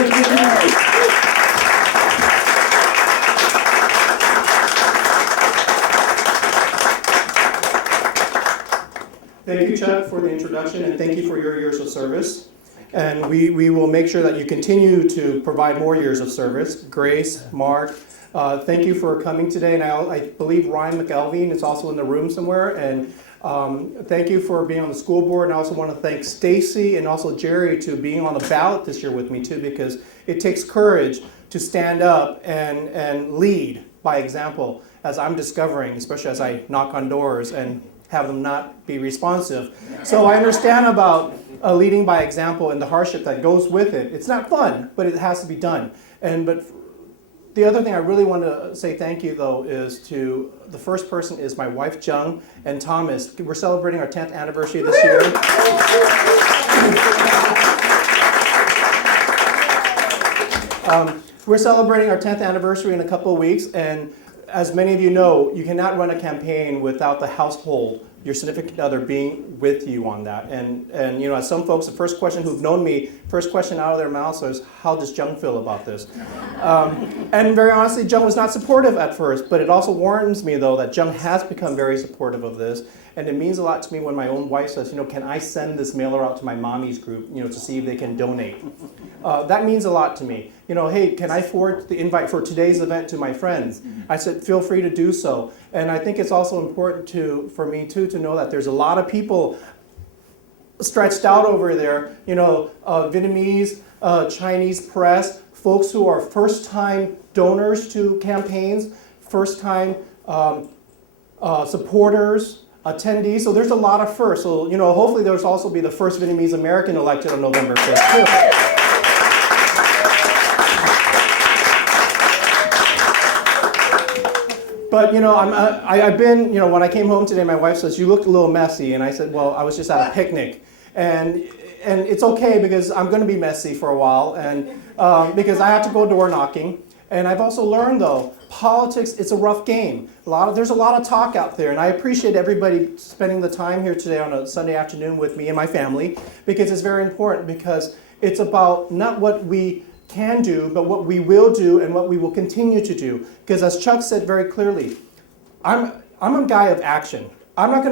Thank you, Chuck, for the introduction, and thank you for your years of service. And we will make sure that you continue to provide more years of service. Grace, Mark, thank you for coming today. And I believe Ryan McElveen is also in the room somewhere. And thank you for being on the school board. And I also want to thank Stacy and also Jerry to being on the ballot this year with me too, because it takes courage to stand up and lead by example, as I'm discovering, especially as I knock on doors and have them not be responsive. So I understand about leading by example and the hardship that goes with it. It's not fun, but it has to be done. But the other thing I really want to say thank you, though, is to the first person is my wife, Jung, and Thomas. We're celebrating our 10th anniversary this year. We're celebrating our 10th anniversary in a couple of weeks, and as many of you know, you cannot run a campaign without the household, your significant other, being with you on that. And you know, as some folks, the first question who've known me, first question out of their mouths is, how does Jung feel about this? And very honestly, Jung was not supportive at first, but it also warns me, though, that Jung has become very supportive of this. And it means a lot to me when my own wife says, you know, can I send this mailer out to my mommy's group, you know, to see if they can donate? That means a lot to me. You know, hey, can I forward the invite for today's event to my friends? I said, feel free to do so. And I think it's also important for me too to know that there's a lot of people stretched out over there, you know, Vietnamese, Chinese press, folks who are first-time donors to campaigns, first-time supporters, attendees. So there's a lot of firsts. So, you know, hopefully there's also be the first Vietnamese American elected on November 5th too. But, you know, I've been, you know, when I came home today, my wife says, you looked a little messy. And I said, well, I was just at a picnic. And it's okay because I'm going to be messy for a while. And because I have to go door knocking. And I've also learned, though, politics, it's a rough game. There's a lot of talk out there. And I appreciate everybody spending the time here today on a Sunday afternoon with me and my family. Because it's very important. Because it's about not what we can do, but what we will do and what we will continue to do. Because as Chuck said very clearly, I'm a guy of action. I'm not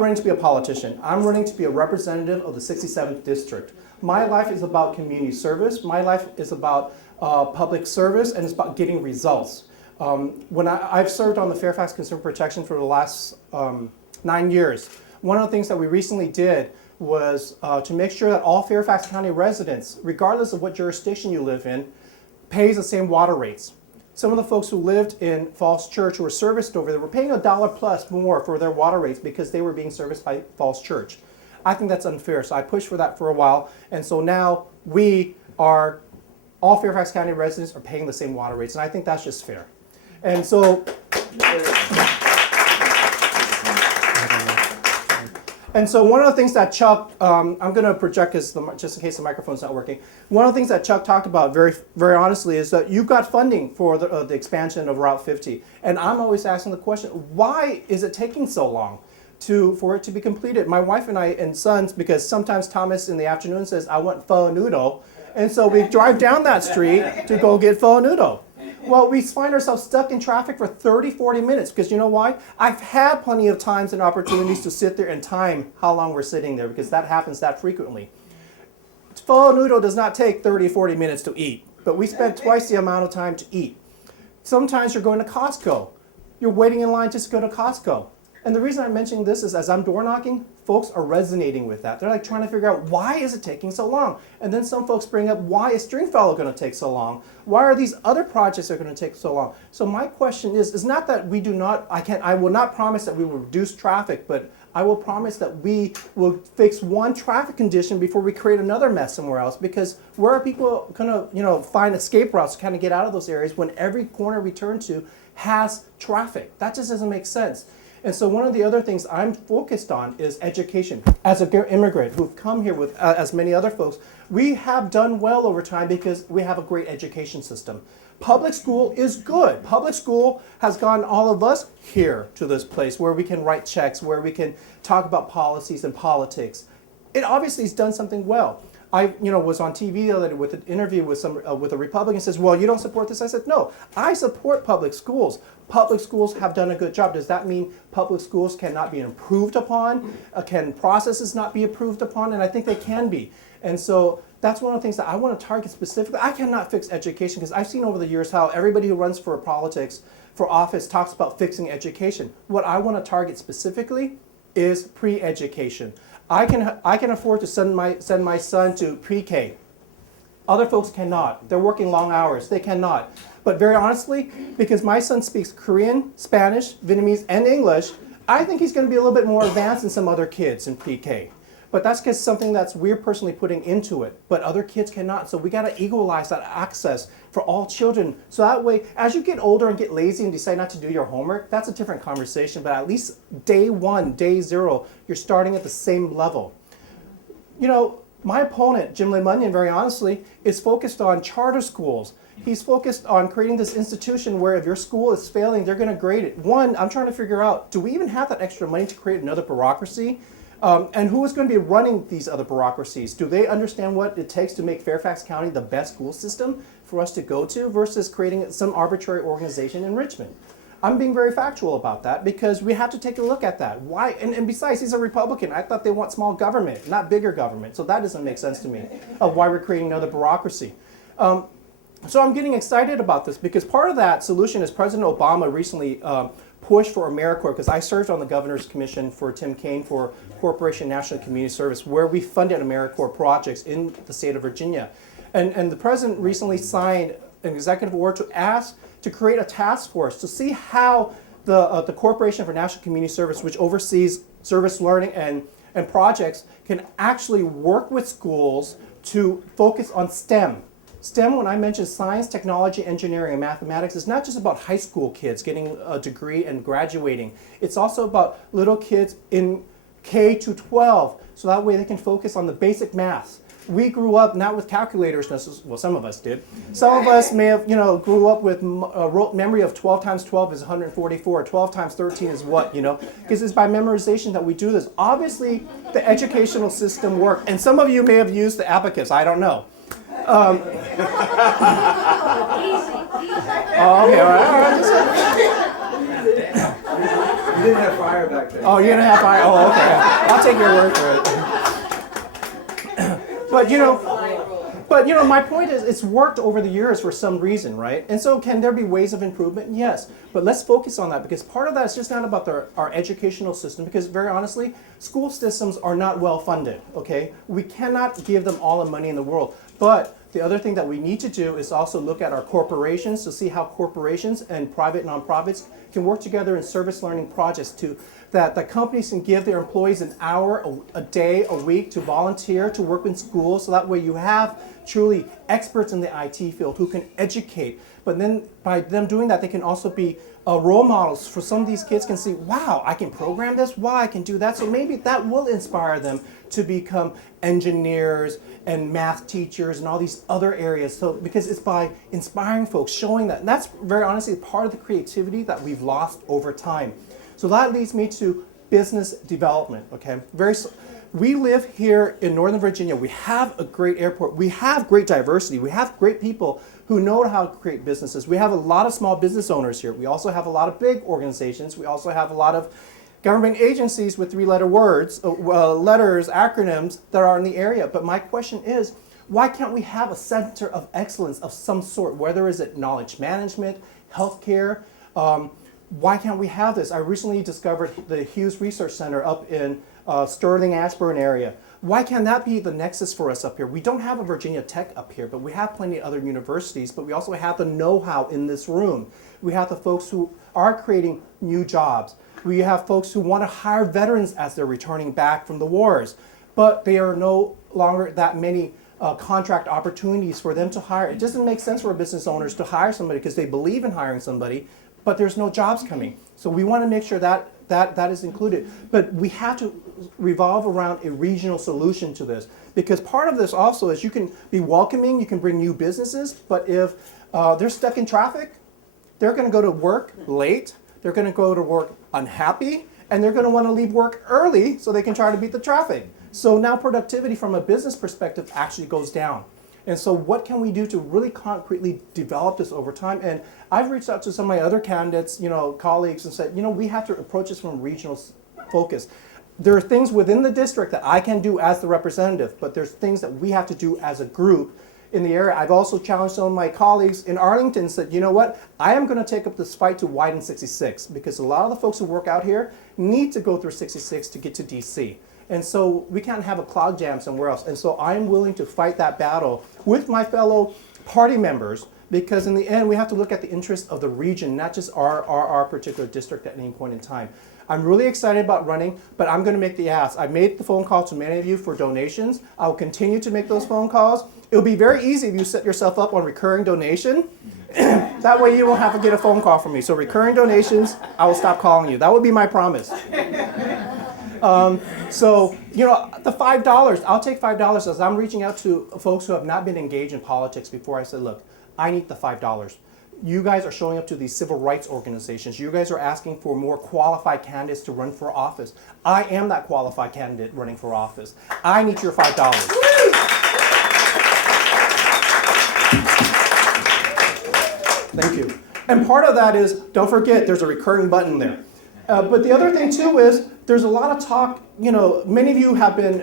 running to be a politician. I'm running to be a representative of the 67th district. My life is about community service. My life is about public service, and it's about getting results. When I've served on the Fairfax Consumer Protection for the last 9 years, one of the things that we recently did was to make sure that all Fairfax County residents, regardless of what jurisdiction you live in, pays the same water rates. Some of the folks who lived in Falls Church who were serviced over there were paying $1 plus more for their water rates because they were being serviced by Falls Church. I think that's unfair, so I pushed for that for a while, and so now all Fairfax County residents are paying the same water rates, and I think that's just fair. And so, one of the things that Chuck, I'm going to project this just in case the microphone's not working. One of the things that Chuck talked about very, very honestly is that you've got funding for the expansion of Route 50. And I'm always asking the question, why is it taking so long for it to be completed? My wife and I and sons, because sometimes Thomas in the afternoon says, I want pho noodle. And so we drive down that street to go get pho noodle. Well, we find ourselves stuck in traffic for 30, 40 minutes because you know why? I've had plenty of times and opportunities to sit there and time how long we're sitting there because that happens that frequently. Pho noodle does not take 30, 40 minutes to eat, but we spend twice the amount of time to eat. Sometimes you're going to Costco. You're waiting in line just to go to Costco. And the reason I'm mentioning this is as I'm door knocking, folks are resonating with that. They're like trying to figure out, why is it taking so long? And then some folks bring up, why is Stringfellow going to take so long? Why are these other projects are going to take so long? So my question is not that we do not, I will not promise that we will reduce traffic, but I will promise that we will fix one traffic condition before we create another mess somewhere else. Because where are people going to, find escape routes to kind of get out of those areas when every corner we turn to has traffic? That just doesn't make sense. And so one of the other things I'm focused on is education. As an immigrant who've come here with, as many other folks, we have done well over time because we have a great education system. Public school is good. Public school has gotten all of us here to this place where we can write checks, where we can talk about policies and politics. It obviously has done something well. I was on TV the other day with an interview with with a Republican. Says, well, you don't support this? I said, no, I support public schools. Public schools have done a good job. Does that mean public schools cannot be improved upon? Can processes not be improved upon? And I think they can be. And so that's one of the things that I want to target specifically. I cannot fix education because I've seen over the years how everybody who runs for politics, for office, talks about fixing education. What I want to target specifically is pre-education. I can afford to send my son to pre-K. Other folks cannot. They're working long hours. They cannot. But very honestly, because my son speaks Korean, Spanish, Vietnamese, and English, I think he's going to be a little bit more advanced than some other kids in pre-K. But that's because something that's we're personally putting into it. But other kids cannot. So we got to equalize that access for all children. So that way, as you get older and get lazy and decide not to do your homework, that's a different conversation. But at least day one, day zero, you're starting at the same level. My opponent, Jim Le Munyon, very honestly, is focused on charter schools. He's focused on creating this institution where if your school is failing, they're going to grade it. One, I'm trying to figure out, do we even have that extra money to create another bureaucracy? And who is going to be running these other bureaucracies? Do they understand what it takes to make Fairfax County the best school system for us to go to versus creating some arbitrary organization in Richmond? I'm being very factual about that because we have to take a look at that. Why? And besides, he's a Republican. I thought they want small government, not bigger government. So that doesn't make sense to me of why we're creating another bureaucracy. So I'm getting excited about this because part of that solution is President Obama recently pushed for AmeriCorps, because I served on the Governor's Commission for Tim Kaine for Corporation National Community Service, where we funded AmeriCorps projects in the state of Virginia. And the President recently signed an executive order to create a task force to see how the Corporation for National Community Service, which oversees service learning and projects, can actually work with schools to focus on STEM. STEM, when I mention science, technology, engineering, and mathematics, is not just about high school kids getting a degree and graduating. It's also about little kids in K to 12, so that way they can focus on the basic math. We grew up not with calculators, well, some of us did. Some of us may have, grew up with a rote memory of 12 times 12 is 144, 12 times 13 is what, because it's by memorization that we do this. Obviously, the educational system worked, and some of you may have used the abacus, I don't know. Oh, okay, all right. You didn't have fire back then. Oh, you didn't have fire? Oh, okay. I'll take your word for it. But my point is, it's worked over the years for some reason, right? And so, can there be ways of improvement? Yes. But let's focus on that, because part of that is just not about our educational system. Because very honestly, school systems are not well funded. Okay, we cannot give them all the money in the world. But the other thing that we need to do is also look at our corporations to see how corporations and private nonprofits can work together in service learning projects that the companies can give their employees an hour a day, a week to volunteer to work in schools, so that way you have truly experts in the IT field who can educate. But then by them doing that, they can also be role models for some of these kids can see, wow, I can program this, wow, I can do that. So maybe that will inspire them to become engineers and math teachers and all these other areas. So because it's by inspiring folks, showing that. And that's very honestly part of the creativity that we've lost over time. So that leads me to business development, okay? We live here in Northern Virginia. We have a great airport. We have great diversity. We have great people who know how to create businesses. We have a lot of small business owners here. We also have a lot of big organizations. We also have a lot of government agencies with three-letter words, letters, acronyms that are in the area. But my question is, why can't we have a center of excellence of some sort? Whether is it knowledge management, healthcare, why can't we have this? I recently discovered the Hughes Research Center up in Sterling, Ashburn area. Why can't that be the nexus for us up here? We don't have a Virginia Tech up here, but we have plenty of other universities, but we also have the know-how in this room. We have the folks who are creating new jobs. We have folks who want to hire veterans as they're returning back from the wars, but there are no longer that many contract opportunities for them to hire. It doesn't make sense for business owners to hire somebody because they believe in hiring somebody, but there's no jobs coming. So we want to make sure that is included. But we have to revolve around a regional solution to this, because part of this also is you can be welcoming, you can bring new businesses, but if they're stuck in traffic, they're going to go to work late, they're going to go to work unhappy, and they're going to want to leave work early so they can try to beat the traffic. So now productivity from a business perspective actually goes down. And so what can we do to really concretely develop this over time? And I've reached out to some of my other candidates, colleagues, and said, we have to approach this from a regional focus. There are things within the district that I can do as the representative, but there's things that we have to do as a group in the area. I've also challenged some of my colleagues in Arlington and said, you know what, I am going to take up this fight to widen 66, because a lot of the folks who work out here need to go through 66 to get to DC. And so we can't have a cloud jam somewhere else. And so I'm willing to fight that battle with my fellow party members, because in the end we have to look at the interests of the region, not just our particular district at any point in time. I'm really excited about running, but I'm going to make the ask. I've made the phone call to many of you for donations. I'll continue to make those phone calls. It'll be very easy if you set yourself up on recurring donation. That way you won't have to get a phone call from me. So recurring donations, I will stop calling you. That would be my promise. So, the $5, I'll take $5 as I'm reaching out to folks who have not been engaged in politics before. I said, look, I need the $5. You guys are showing up to these civil rights organizations. You guys are asking for more qualified candidates to run for office. I am that qualified candidate running for office. I need your $5. Thank you. And part of that is, don't forget, there's a recurring button there. But the other thing too is, there's a lot of talk, many of you have been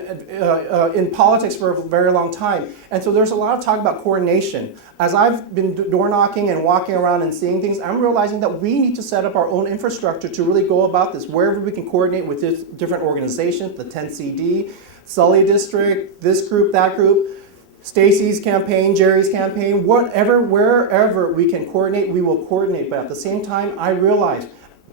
in politics for a very long time, and so there's a lot of talk about coordination. As I've been door knocking and walking around and seeing things, I'm realizing that we need to set up our own infrastructure to really go about this, wherever we can coordinate with this different organizations, the 10CD, Sully District, this group, that group, Stacy's campaign, Jerry's campaign, whatever, wherever we can coordinate, we will coordinate. But at the same time, I realize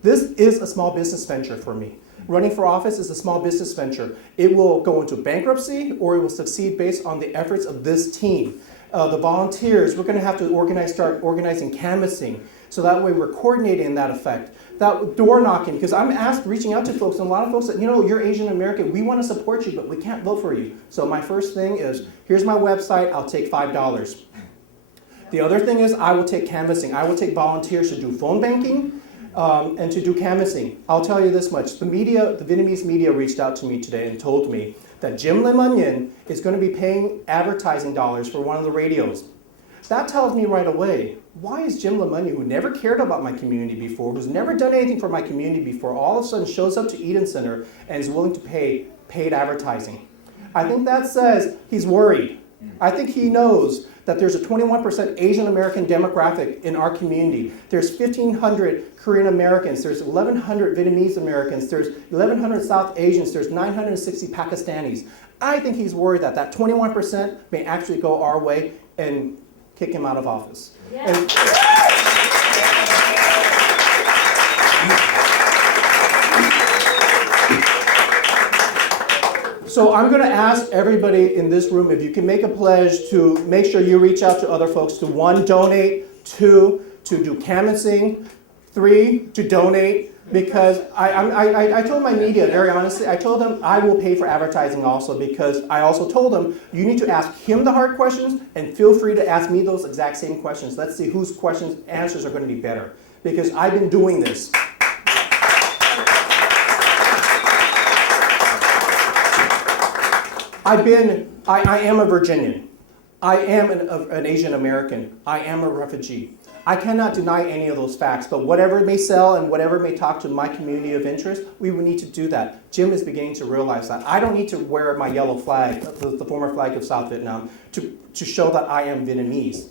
this is a small business venture for me. Running for office is a small business venture. It will go into bankruptcy, or it will succeed based on the efforts of this team. The volunteers, we're going to have to start organizing canvassing, so that way we're coordinating that effect. That door knocking, because I'm reaching out to folks, and a lot of folks that, you're Asian American, we want to support you, but we can't vote for you. So my first thing is, here's my website, I'll take $5. The other thing is, I will take canvassing. I will take volunteers to do phone banking, and to do canvassing. I'll tell you this much. The Vietnamese media reached out to me today and told me that Hung Nguyen Hung Nguyen is going to be paying advertising dollars for one of the radios. That tells me right away, why is Hung Nguyen Hung Nguyen, who never cared about my community before, who's never done anything for my community before, all of a sudden shows up to Eden Center and is willing to pay paid advertising? I think that says he's worried. I think he knows that there's a 21% Asian American demographic in our community. There's 1,500 Korean Americans, there's 1,100 Vietnamese Americans, there's 1,100 South Asians, there's 960 Pakistanis. I think he's worried that that 21% may actually go our way and kick him out of office. Yeah. So I'm going to ask everybody in this room if you can make a pledge to make sure you reach out to other folks to 1, donate, 2, to do canvassing, 3, to donate, because I told my media, very honestly, I told them I will pay for advertising also, because I also told them you need to ask him the hard questions and feel free to ask me those exact same questions. Let's see whose answers are going to be better, because I've been doing this. I am a Virginian. I am an Asian American. I am a refugee. I cannot deny any of those facts, but whatever may sell and whatever may talk to my community of interest, we would need to do that. Jim is beginning to realize that. I don't need to wear my yellow flag, the former flag of South Vietnam, to show that I am Vietnamese.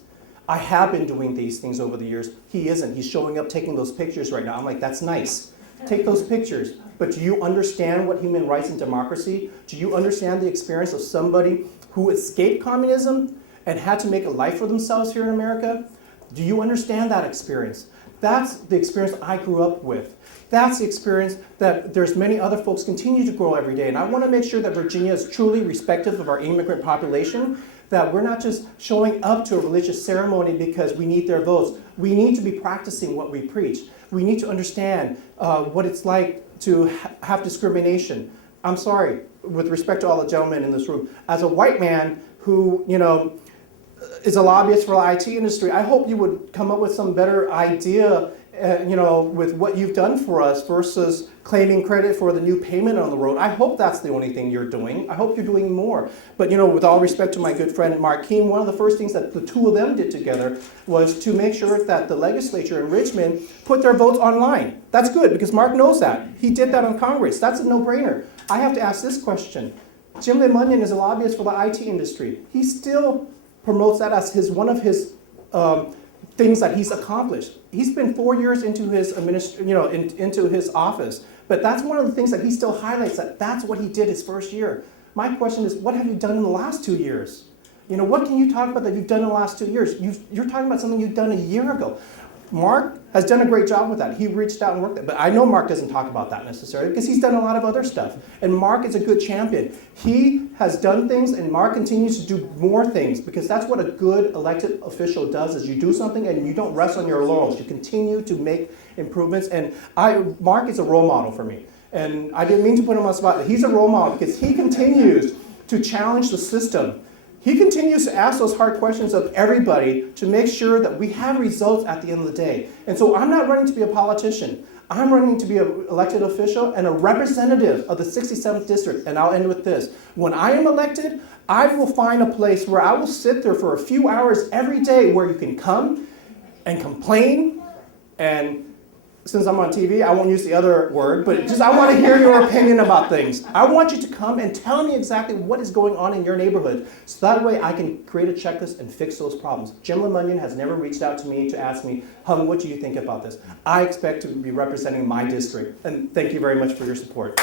I have been doing these things over the years. He isn't. He's showing up taking those pictures right now. I'm like, that's nice. Take those pictures. But do you understand what human rights and democracy? Do you understand the experience of somebody who escaped communism and had to make a life for themselves here in America? Do you understand that experience? That's the experience I grew up with. That's the experience that there's many other folks continue to grow every day. And I want to make sure that Virginia is truly respectful of our immigrant population, that we're not just showing up to a religious ceremony because we need their votes. We need to be practicing what we preach. We need to understand what it's like to have discrimination. I'm sorry, with respect to all the gentlemen in this room, as a white man who, is a lobbyist for the IT industry, I hope you would come up with some better idea with what you've done for us versus claiming credit for the new payment on the road. I hope that's the only thing you're doing. I hope you're doing more. But with all respect to my good friend Mark Keene, one of the first things that the two of them did together was to make sure that the legislature in Richmond put their votes online. That's good because Mark knows that. He did that on Congress. That's a no-brainer. I have to ask this question. Jung Nguyen Hung Nguyen is a lobbyist for the IT industry. He still promotes that as one of his things that he's accomplished. He's been 4 years into his into his office, but that's one of the things that he still highlights. That's what he did his first year. My question is, what have you done in the last 2 years? What can you talk about that you've done in the last 2 years? You're talking about something you've done a year ago. Mark has done a great job with that. He reached out and worked it. But I know Mark doesn't talk about that necessarily because he's done a lot of other stuff. And Mark is a good champion. He has done things and Mark continues to do more things because that's what a good elected official does is you do something and you don't rest on your laurels. You continue to make improvements. And Mark is a role model for me. And I didn't mean to put him on the spot, but he's a role model because he continues to challenge the system. He continues to ask those hard questions of everybody to make sure that we have results at the end of the day. And so I'm not running to be a politician. I'm running to be an elected official and a representative of the 67th district. And I'll end with this. When I am elected, I will find a place where I will sit there for a few hours every day where you can come and complain. And since I'm on TV, I won't use the other word, but I want to hear your opinion about things. I want you to come and tell me exactly what is going on in your neighborhood, so that way I can create a checklist and fix those problems. Jung Nguyen Hung Nguyen has never reached out to me to ask me, Hung, what do you think about this? I expect to be representing my district, and thank you very much for your support.